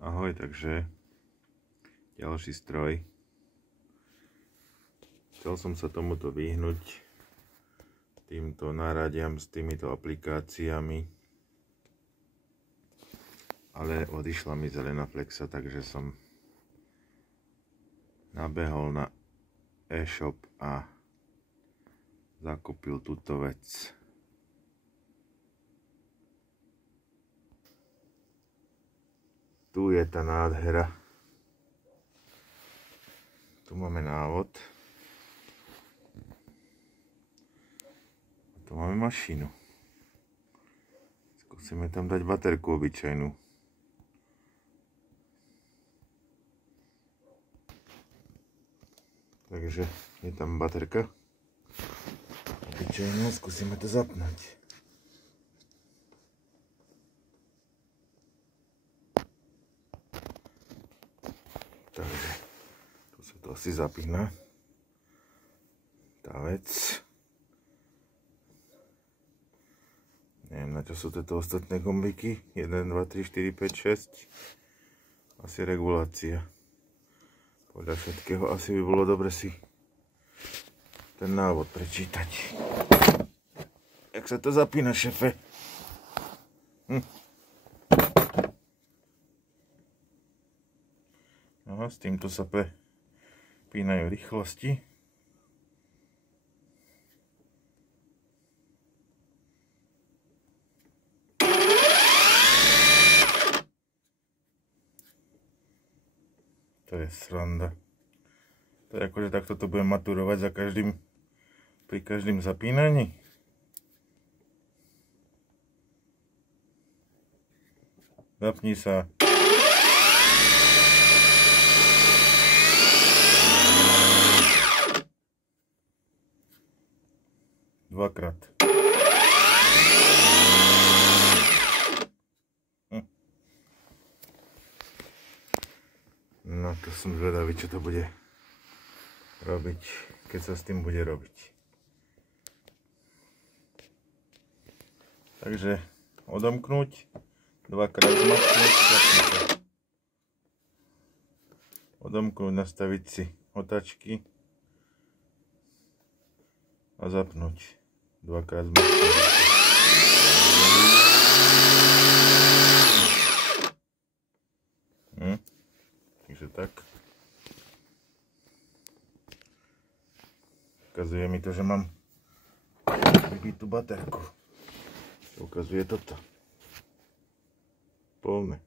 Ahoj, takže ďalší stroj. Chcel som sa tomuto vyhnúť, týmto náradiam s týmito aplikáciami, ale odišla mi zelená flexa, takže som nabehol na e-shop a zakúpil túto vec. Tu je tá nádhera. Tu máme návod. Tu máme mašinu. Skúsime tam dať baterku obyčajnú. Takže je tam baterka obyčajnú, skúsime to zapnúť. Takže tu sa to asi zapína, tá vec. Neviem, na čo sú tieto ostatné gombíky. 1, 2, 3, 4, 5, 6. Asi regulácia. Podľa všetkého asi by bolo dobre si ten návod prečítať. Jak sa to zapína, šefe? Aha, s týmto sa prepínajú rýchlosti. To je sranda. To je akože takto to budem maturovať pri každým zapínaní. Zapni sa. Dvakrát. No to som zvedavý, čo to bude robiť, keď sa s tým bude robiť. Takže odomknúť, dvakrát zmačknúť, odomknúť, nastaviť si otáčky a zapnúť. Dvakrát zmačknúť. Takže tak. Ukazuje mi to, že mám vybitú baterku. Ukazuje toto. Polné.